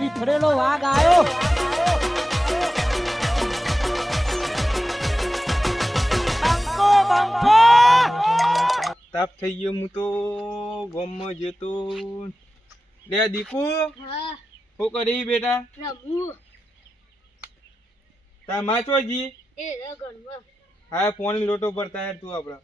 વિખરેલો વાઘ આવ્યો. બંકો બંકો તાપ થઈ ગયો. હું તો ગામમાં જતો. લે દીકુ, હા શું કરી બેટા? પ્રભુ તાર માચવાજી એ રગણમાં હા ફોન લોટો પડતા યાર તું આપડા.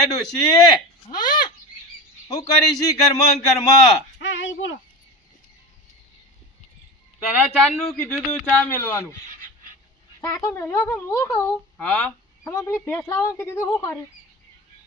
એ ડોશી, હા શું કરી છી ઘરમાં ઘરમાં? હા હા બોલો તારા ચા નું કીધું તું ચા મેલવાનું. ચા તો મેલ્યો પણ હું કહું હા તમે પેલી ભેંસ લાવવાનું કીધું તો શું કર્યું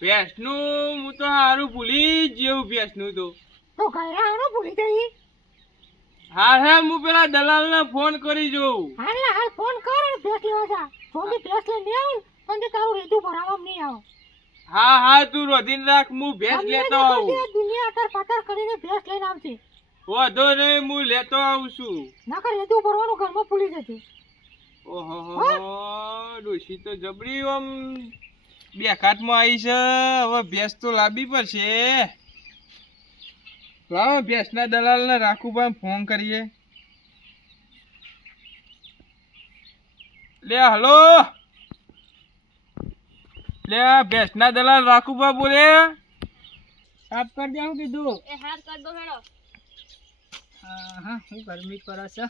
ભેંસ નું હું તો હારું ભૂલી જ જેવું ભેંસ નું તો. તો ઘરે આનો ભૂલી ગઈ હા હા હું પેલા દલાલ ને ફોન કરી જોઉં. હાલ ફોન કર અને ભેંસ લેવા જા જોડી ભેંસ લઈને આવું પણ તે તારું રેતું ભરાવામાં નહીં આવો હા હા તું રોધીને રાખ, હું ભેંસ અમને લેતો જે આવું. બધી દુનિયા અતર પાતર કરીને ભેંસ લઈને આવશે વાંધો નહીં, હું લેતો આવું છું. નકર રેતું ભરવાનું ઘરમાં ભૂલી જશે ઓહો ડોશી તો જબરી આમ બેખાતમાં આવી છે. હવે ભેંસ તો લાવવી પડશે. લાવો ભેંસના દલાલ ને રાખુભાઈ ફોન કરીએ. લે હલો, લે ભેંસના દલાલ રાખુભા બોલે. સાફ કરી દે. હું કીધું? એ હાથ કર દો હેડો હા હા, હું ગરમી કરે છે.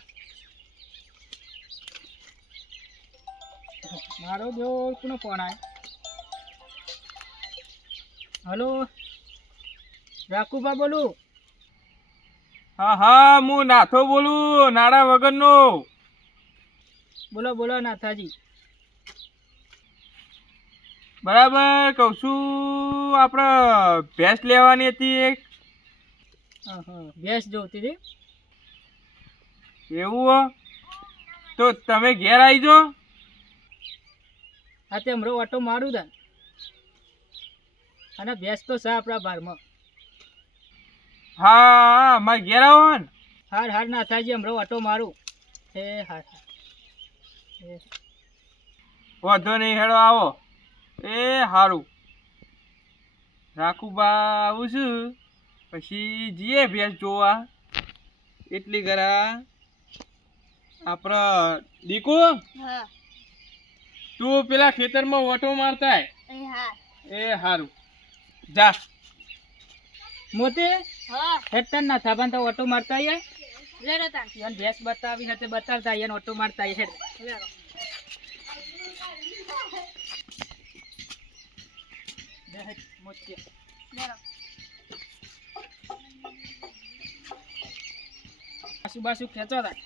મારો જો કોનો ફોન આવ્યો? હલો, રાખુભા બોલું. હા હા, હું નાથો બોલું, નાડા વગરનો. બોલો બોલો નાથાજી. બરાબર કહું છું, આપણે ભેંસ લેવાની હતી એક. હા હા, ભેંસ જોતી હતી. એવું હો તો તમે ઘેર આવી જાઓ. હા તે હમણાં ઓટો મારું તા અને ભેંસ તો છે આપણા બારમાં. હા મારે ઘેર આવો ને. હાર હાર નાથાજી, હમણાં ઓટો મારું. એ હાર હાર. વાંધો નહીં, હેડો આવો. એ સારું, રાખુબા આવું છું પછી જઈએ ભેંસ જોવા. એટલી ઘરા આપણે દીકુ, હા તું પેલા ખેતરમાં ઓટો મારતા એ હા એ સારું જા. મોતે હા હેતર ના થાબાન તો ઓટો મારતા આયા. લેડો તાન યાર ભેંસ બતાવી hatte બતાવતા આયા ને ઓટો મારતા આયા. લેડો હેડ મોતે લેડો બાસુ બાસુ ખેંચો તા.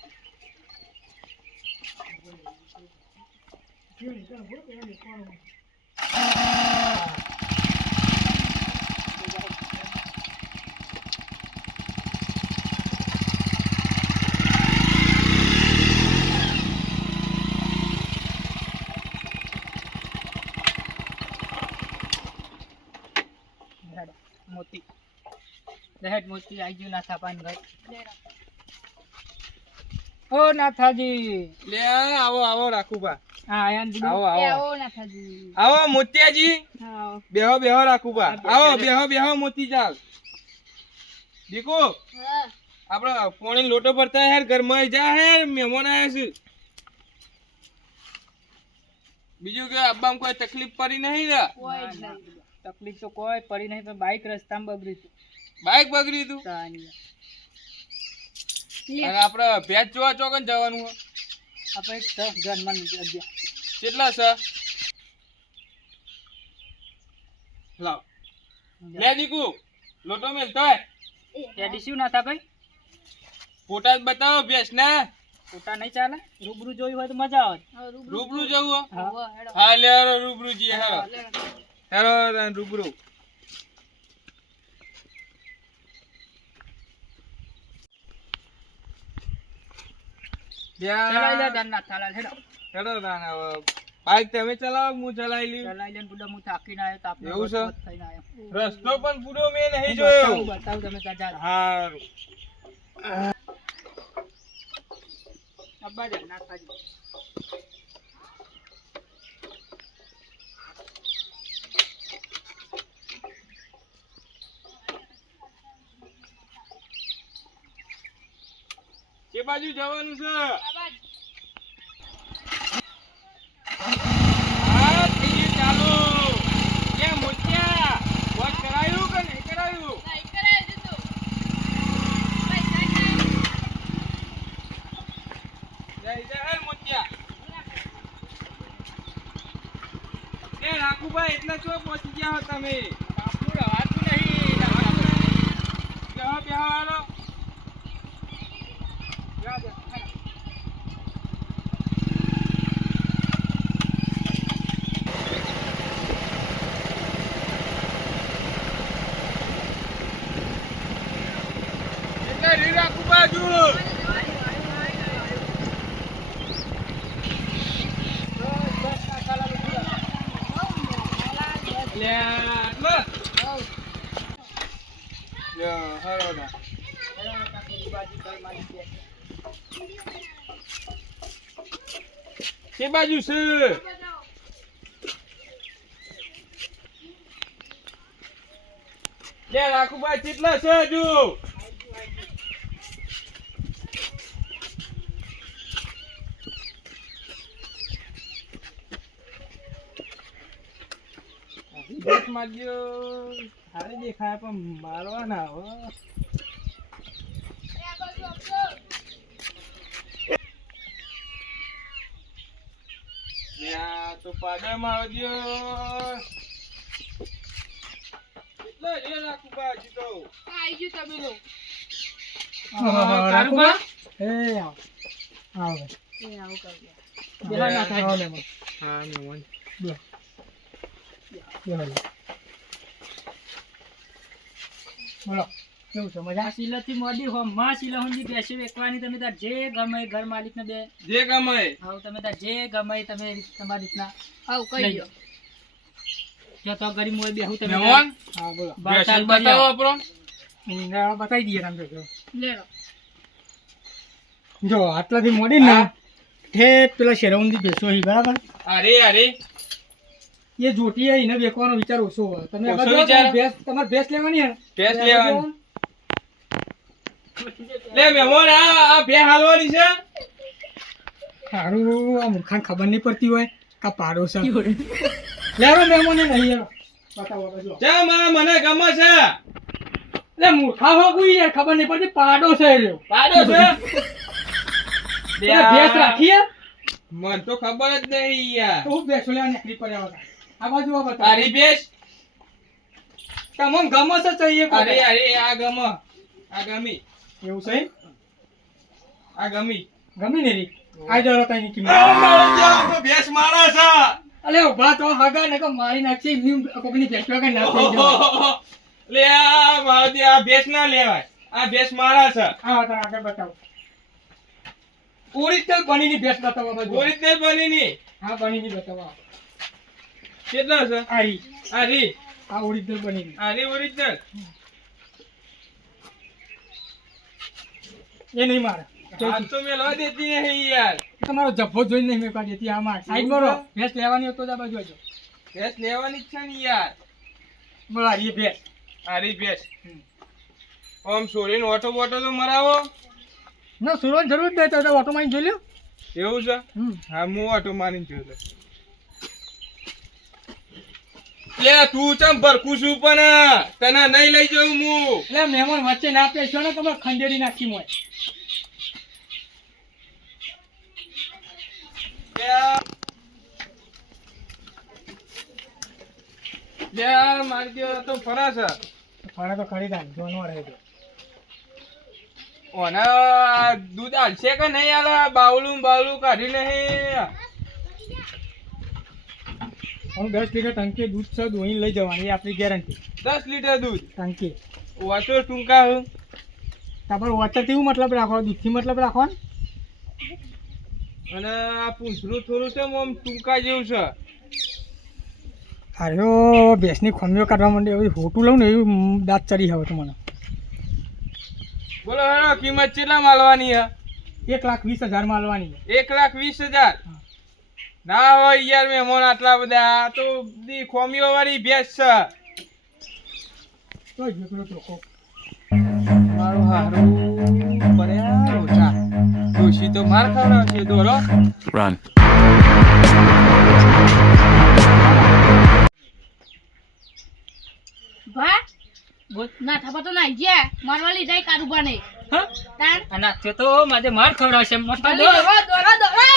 મોતી રહેટ મોતી આવી ગયું નાથા પાન ભાઈ. લેડો ઓ નાથાજી. લે આવો આવો રાખુબા. હા આયા ને આવો એ આવો આવો નાથાજી આવો મોતિયાજી. હા બેહો બેહો રાખુબા. આવો બેહો બેહો મોતી ચાલ. દીકુ હા આપણે પોણી લોટો ભરતા યાર ઘરમાં જા હે મહેમાન આયા છે. બીજું કે અબ્બામાં કોઈ તકલીફ પડી નહીં ને? કોઈ જ નહીં તકલીફ તો કોઈ પડી નહીં પણ બાઈક રસ્તામાં બગડી હતું. બાઈક બગડી તું? તાની અને આપણે ભેંસ જોવા ચોકન જવાનું હે? આપણે એક 10 જણમાં જગ્યા. કેટલા છે? લાવ લે દીકુ લોટો મેલતો હે. એડિશન નાથા ભાઈ ફોટા જ બતાવો ભેંસ ના. ફોટા નહીં ચાલે, રૂબરૂ જોયું હોય તો મજા આવે. રૂબરૂ જવું હે? હા હેડો હા લે હારો રૂબરૂ જઈએ હારો. લેડો હારો રૂબરૂ. ચલાઈ લે દાન નાથા લાલ હેડો. હેડો તાન હવે બાઈક તમે ચલાવો હું ચલાવી લઉં ચલાઈ લઈને બુડા હું થાકીને આવ્યો તો આપણે એવું છે? વચ થઈને આવ્યો રસ્તો પણ પૂરો મેં નહીં જોયો બતાવું તમે ત્યાં જા હારું અબ્બા જા ના ખાજી કે બાજુ જવાનું છે હા થઈ ગયું ચાલો કેમ મોચ્યા વોચ કરાયું કે નહીં કરાયું જય જય હર મોચ્યા એ રાખુભાઈ એટલા ચો પહોંચી ગયા હો તમે બાપુ રવાતું નહીં બેહો બેહો હાલો એટલે રી રાખું બાજુ કે બાજુ છે લે રાખુભાઈ કેટલા છે હજુ બસ મારજો હારે દેખાય પણ મારવા ના હો તો પાડામાં આવજો કેટલા રે રાખુભા હજી તો આવી ગયું તમે લો કારુબા એ આવ આવ એ આવું કરી બેહા ના થાય હા મેમન બેહા બોલો કેવું છે મજા આ સિલાથી મોડી હો માં સિલા હુંની બેસી વેકવાની તમે તાર જે ગમે ઘર માલિક ને બે જે ગમે હા તમે તાર જે ગમે તમે તમારી રીતના આવ લઈ કઈ જાઓ. જો તો ગરીબ મોય બેહું તમે મેમન હા બોલો બેસન બતાવો આપણો એને બતાવી દઈએ તમે જો લે લો જો આટલાથી મોડી ને ઠેઠ પેલા શેરવંદી બેસો અહીં બરાબર અરે અરે એ જોટી એને વેકવાનો વિચાર ઓછો હોય તમે ઓછો આગળ વિચાર? જાઓ, ભેંસ તમારે ભેંસ લેવાની હે ભેંસ લેવાની. લે મેમન આ બે હાલવાની છે સારું આ મૂર્ખાને ખબર નહીં પડતી હોય કા પાડો છે લેવો મેમોને નહીં લેવો બતાવો જો ચા માં મને ગમે છે એટલે મૂર્ખા હો કોઈ યાર ખબર નહીં પડતી પાડો છે એ રહ્યો પાડો છે એટલે ભેંસ રાખીએ મન તો ખબર જ નહીં યાર તો હું ભેંસો લેવા નીકળી પડ્યા હતા આ બાજુ આ બતાવો તારી ભેંસ તમને ગમે છે ચાહીએ અરે અરે આ ગમ આ ગમી એવું છે આ ગમી ગમી ને રી આ જરો તઈ ની કિંમત ભેંસ મારા છે અલે ઉભા તો હગા ને કો મારી નાખી એમની કોકની ભેંસ વગર ના થઈ જાય લે આ મારી આ ભેંસ ના લેવાય આ ભેંસ મારા છે આ હતા આગળ બતાવો ઓરિજિનલ બનીની ભેંસ બતાવો બાજુ ઓરિજિનલ બનીની હા બનીની બતાવો કેટલા છે આ રી આ રી આ ઓરિજિનલ બનીની આ રી ઓરિજિનલ એ નહીં મારે હાથ તો મેલવા દેતી નહીં યાર તમારો જબ્બો જોઈને નહીં મેં કાઢી હતી આમાં સાઈડ મારો ભેંસ લેવાની હતો તો આ બાજુ આવજો ભેંસ લેવાની જ છે ને યાર બોલો આ રી ભેંસ આ રી ભેંસ આમ સોરીને ઓટો બોટો તો મરાવો ના સુરવાની જરૂર જ નહીં તો ઓટો માં જોઈ લ્યો એવું છે હમ હા હું ઓટો મારીને જોઈ લઉં લે તું ચમ ભરખું છું પણ તને નહીં લઈ જાઉં હું એટલે મહેમાન વચ્ચે ના પેશો ને તમે ખંડેરી નાખી મોય લે મારી ગયો તો ફરા છે ફાળા તો ખરી થાય જોવાનો રહે છે ઓના દૂધ આલશે કે નહીં આલે બાવલું બાવલું કાઢી નહીં હું 10 લીટર ટંકી દૂધ છે દોઈને લઈ જવાની એ આપણી ગેરંટી 10 લીટર દૂધ ટંકી વાતો ટૂંકા હું તમારે વોચરથી શું મતલબ રાખવાનો દૂધથી મતલબ રાખવાનો અને આ પૂંછડું થોડું છે આમ ટૂંકા જેવું છે. હારો ભેંસની ખોમીઓ કાઢવા માંડે હવે હોટું લઉં ને એવું દાંત ચડી હવે તો મને. બોલો હેડો કિંમત કેટલા માલવાની હે? 1,20,000 માં આલવાની છે. 1,20,000 ના હોય યાર મહેમાન આટલા બધા. આ તો બધી ખોમીઓ વાળી ભેંસ છે. તો જ નીકળ્યો ચોખ્ખો. મારું હારું પડ્યા ઓછા. ડોશી તો માર ખાવડાવશે દોરો. Run. ભા ના થપા તો ના ગયા મારવા લીધા કારુબા ને હા તાન અને તે તો મારે માર ખવડાવશે મોટા દોરા દોરા દોરા